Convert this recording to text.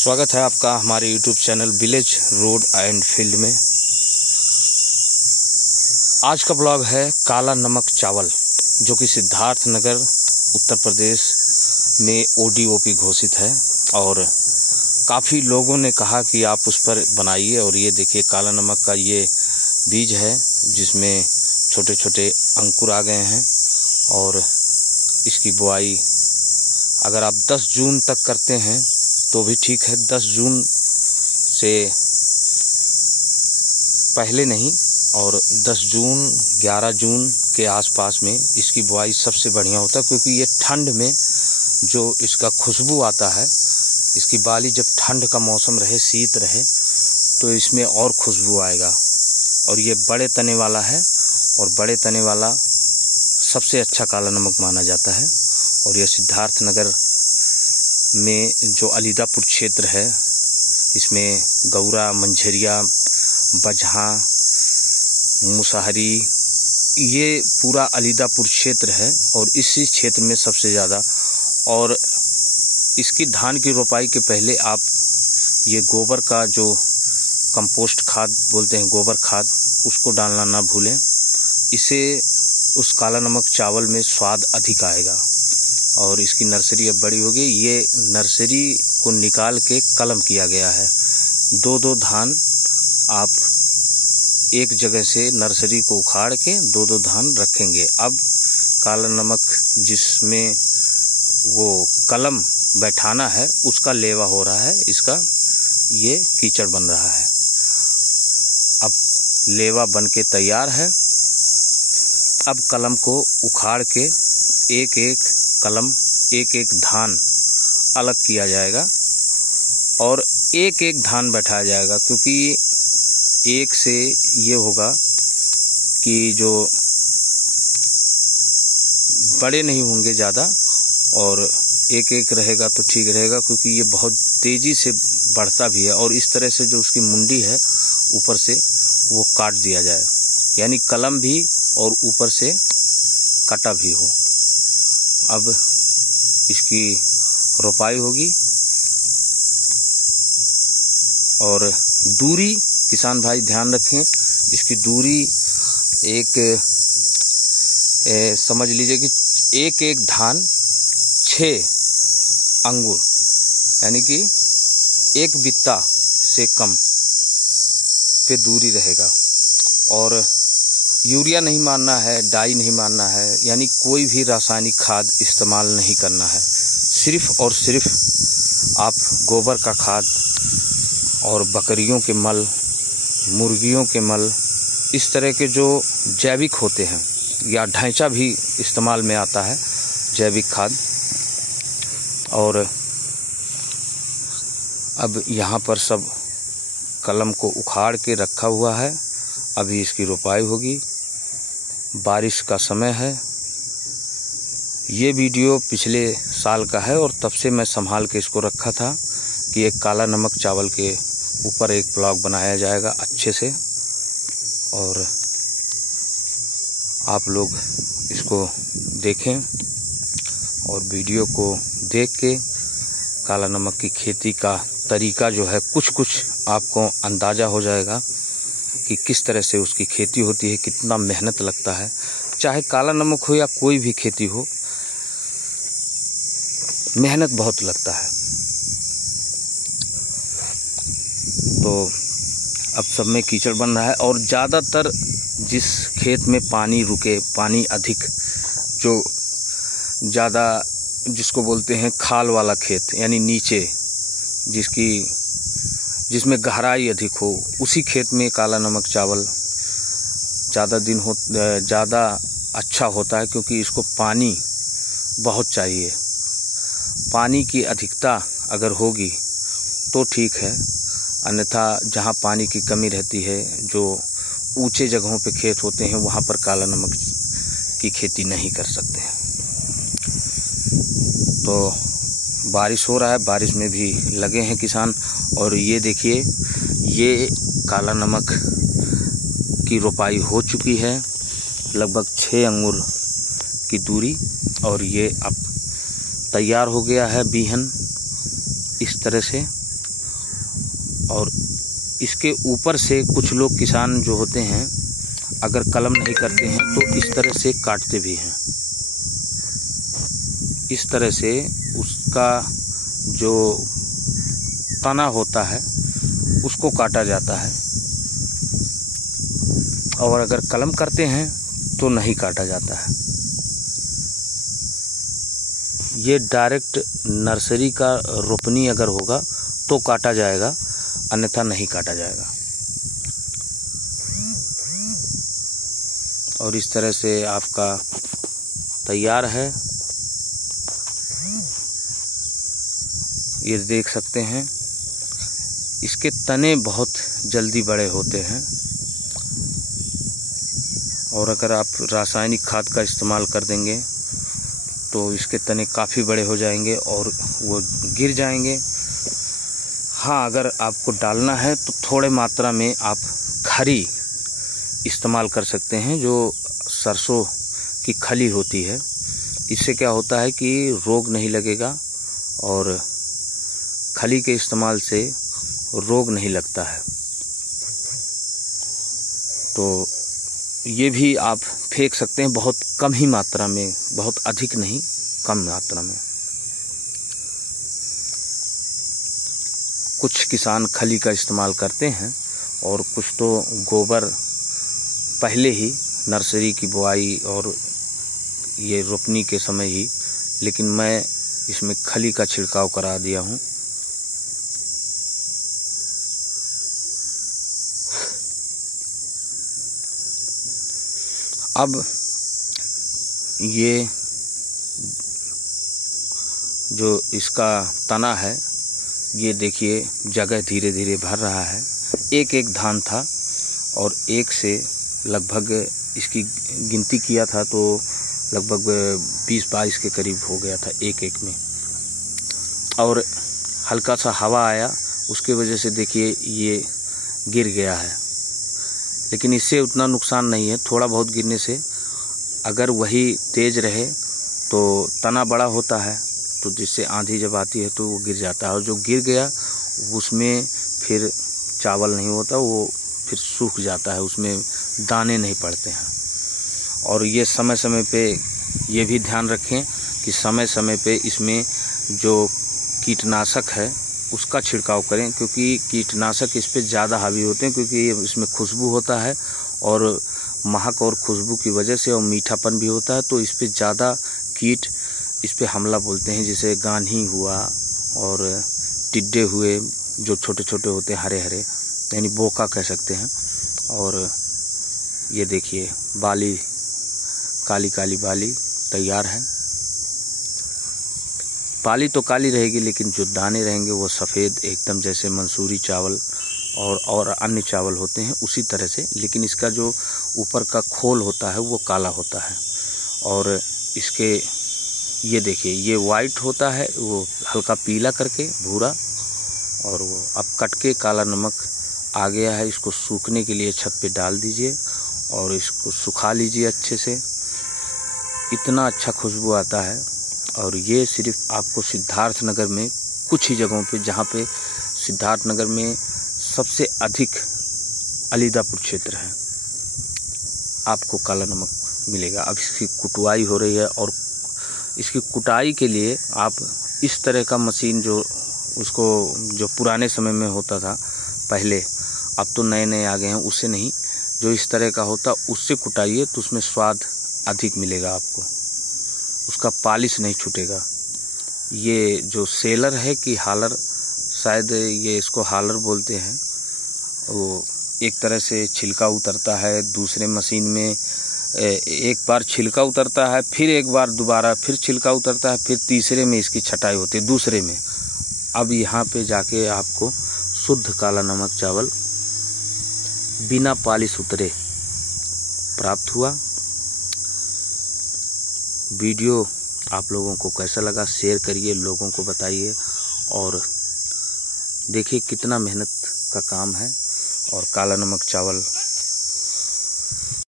स्वागत है आपका हमारे YouTube channel village road and field में। आज का ब्लॉग है काला नमक चावल, जो कि सिद्धार्थ नगर उत्तर प्रदेश में ODOP घोषित है और काफ़ी लोगों ने कहा कि आप उस पर बनाइए। और ये देखिए काला नमक का ये बीज है जिसमें छोटे छोटे अंकुर आ गए हैं और इसकी बुआई अगर आप 10 जून तक करते हैं तो भी ठीक है। 10 जून से पहले नहीं और 10 जून 11 जून के आसपास में इसकी बुआई सबसे बढ़िया होता है, क्योंकि ये ठंड में जो इसका खुशबू आता है, इसकी बाली जब ठंड का मौसम रहे, शीत रहे, तो इसमें और खुशबू आएगा। और ये बड़े तने वाला है और बड़े तने वाला सबसे अच्छा काला नमक माना जाता है। और यह सिद्धार्थ नगर में जो अलीदापुर क्षेत्र है, इसमें गौरा, मंझरिया, बजहा, मुसहरी, ये पूरा अलीदापुर क्षेत्र है और इसी क्षेत्र में सबसे ज़्यादा। और इसकी धान की रोपाई के पहले आप ये गोबर का जो कंपोस्ट खाद बोलते हैं, गोबर खाद, उसको डालना ना भूलें। इसे उस काला नमक चावल में स्वाद अधिक आएगा। और इसकी नर्सरी अब बड़ी होगी। ये नर्सरी को निकाल के कलम किया गया है। 2-2 धान आप एक जगह से नर्सरी को उखाड़ के 2-2 धान रखेंगे। अब काला नमक जिसमें वो कलम बैठाना है उसका लेवा हो रहा है, इसका ये कीचड़ बन रहा है। अब लेवा बन के तैयार है। अब कलम को उखाड़ के एक एक कलम, एक एक धान अलग किया जाएगा और एक एक धान बैठाया जाएगा, क्योंकि एक से ये होगा कि जो बड़े नहीं होंगे ज़्यादा, और एक एक रहेगा तो ठीक रहेगा, क्योंकि ये बहुत तेज़ी से बढ़ता भी है। और इस तरह से जो उसकी मुंडी है ऊपर से वो काट दिया जाए, यानी कलम भी और ऊपर से कटा भी हो। अब इसकी रोपाई होगी और दूरी, किसान भाई ध्यान रखें, इसकी दूरी समझ लीजिए कि एक एक धान 6 अंगुर, यानी कि एक बित्ता से कम पे दूरी रहेगा। और यूरिया नहीं मारना है, डाई नहीं मारना है, यानी कोई भी रासायनिक खाद इस्तेमाल नहीं करना है। सिर्फ और सिर्फ आप गोबर का खाद और बकरियों के मल, मुर्गियों के मल, इस तरह के जो जैविक होते हैं, या ढैंचा भी इस्तेमाल में आता है, जैविक खाद। और अब यहाँ पर सब कलम को उखाड़ के रखा हुआ है। अभी इसकी रोपाई होगी। बारिश का समय है। ये वीडियो पिछले साल का है और तब से मैं संभाल के इसको रखा था कि एक काला नमक चावल के ऊपर एक ब्लॉग बनाया जाएगा अच्छे से। और आप लोग इसको देखें और वीडियो को देख के काला नमक की खेती का तरीका जो है कुछ आपको अंदाज़ा हो जाएगा कि किस तरह से उसकी खेती होती है, कितना मेहनत लगता है। चाहे काला नमक हो या कोई भी खेती हो, मेहनत बहुत लगता है। तो अब सब में कीचड़ बन रहा है और ज़्यादातर जिस खेत में पानी रुके, पानी अधिक, जो ज़्यादा जिसको बोलते हैं खाल वाला खेत, यानी नीचे जिसमें गहराई अधिक हो, उसी खेत में काला नमक चावल ज़्यादा अच्छा होता है, क्योंकि इसको पानी बहुत चाहिए। पानी की अधिकता अगर होगी तो ठीक है, अन्यथा जहाँ पानी की कमी रहती है, जो ऊंचे जगहों पे खेत होते हैं, वहाँ पर काला नमक की खेती नहीं कर सकते हैं। तो बारिश हो रहा है, बारिश में भी लगे हैं किसान। और ये देखिए, ये काला नमक की रोपाई हो चुकी है, लगभग 6 अंगुर की दूरी, और ये अब तैयार हो गया है बीहन इस तरह से। और इसके ऊपर से कुछ लोग किसान जो होते हैं अगर कलम नहीं करते हैं तो इस तरह से काटते भी हैं। इस तरह से उसका जो तना होता है उसको काटा जाता है, और अगर कलम करते हैं तो नहीं काटा जाता है। ये डायरेक्ट नर्सरी का रोपनी अगर होगा तो काटा जाएगा, अन्यथा नहीं काटा जाएगा। और इस तरह से आपका तैयार है। ये देख सकते हैं, इसके तने बहुत जल्दी बड़े होते हैं, और अगर आप रासायनिक खाद का इस्तेमाल कर देंगे तो इसके तने काफ़ी बड़े हो जाएंगे और वो गिर जाएंगे। हाँ, अगर आपको डालना है तो थोड़े मात्रा में आप खरी इस्तेमाल कर सकते हैं, जो सरसों की खली होती है। इससे क्या होता है कि रोग नहीं लगेगा, और खली के इस्तेमाल से रोग नहीं लगता है। तो ये भी आप फेंक सकते हैं, बहुत कम ही मात्रा में, बहुत अधिक नहीं, कम मात्रा में। कुछ किसान खली का इस्तेमाल करते हैं और कुछ तो गोबर पहले ही नर्सरी की बुआई और ये रोपनी के समय ही, लेकिन मैं इसमें खली का छिड़काव करा दिया हूँ। अब ये जो इसका तना है, ये देखिए जगह धीरे धीरे भर रहा है। एक एक धान था और एक से लगभग इसकी गिनती किया था तो लगभग 20-22 के करीब हो गया था एक एक में। और हल्का सा हवा आया, उसके वजह से देखिए ये गिर गया है, लेकिन इससे उतना नुकसान नहीं है। थोड़ा बहुत गिरने से अगर वही तेज रहे तो तना बड़ा होता है, तो जिससे आंधी जब आती है तो वो गिर जाता है, और जो गिर गया उसमें फिर चावल नहीं होता, वो फिर सूख जाता है, उसमें दाने नहीं पड़ते हैं। और ये समय समय पे ये भी ध्यान रखें कि समय समय पे इसमें जो कीटनाशक है उसका छिड़काव करें, क्योंकि कीटनाशक इस पे ज़्यादा हावी होते हैं, क्योंकि इसमें खुशबू होता है और महक और खुशबू की वजह से और मीठापन भी होता है, तो इस पे ज़्यादा कीट इस पे हमला बोलते हैं। जैसे गान्ही हुआ और टिड्डे हुए जो छोटे छोटे होते हैं हरे हरे, यानी बोका कह सकते हैं। और ये देखिए बाली, काली काली बाली तैयार है। बाली तो काली रहेगी, लेकिन जो दाने रहेंगे वो सफ़ेद, एकदम जैसे मंसूरी चावल और अन्य चावल होते हैं उसी तरह से, लेकिन इसका जो ऊपर का खोल होता है वो काला होता है। और इसके ये देखिए ये वाइट होता है, वो हल्का पीला करके भूरा, और वो अब कट के काला नमक आ गया है। इसको सूखने के लिए छत पे डाल दीजिए और इसको सुखा लीजिए अच्छे से। इतना अच्छा खुशबू आता है। और ये सिर्फ आपको सिद्धार्थनगर में कुछ ही जगहों पे, जहाँ पे सिद्धार्थनगर में सबसे अधिक अलीदापुर क्षेत्र है, आपको काला नमक मिलेगा। अब इसकी कुटवाई हो रही है, और इसकी कुटाई के लिए आप इस तरह का मशीन जो पुराने समय में होता था पहले, अब तो नए नए आ गए हैं, उससे नहीं, जो इस तरह का होता उससे कुटाइए तो उसमें स्वाद अधिक मिलेगा आपको, उसका पालिश नहीं छूटेगा। ये जो सेलर है कि हालर, शायद ये इसको हालर बोलते हैं, वो एक तरह से छिलका उतरता है, दूसरे मशीन में एक बार छिलका उतरता है, फिर एक बार दोबारा फिर छिलका उतरता है, फिर तीसरे में इसकी छटाई होती है, दूसरे में। अब यहाँ पे जाके आपको शुद्ध काला नमक चावल बिना पालिश उतरे प्राप्त हुआ। वीडियो आप लोगों को कैसा लगा शेयर करिए, लोगों को बताइए, और देखिए कितना मेहनत का काम है। और काला नमक चावल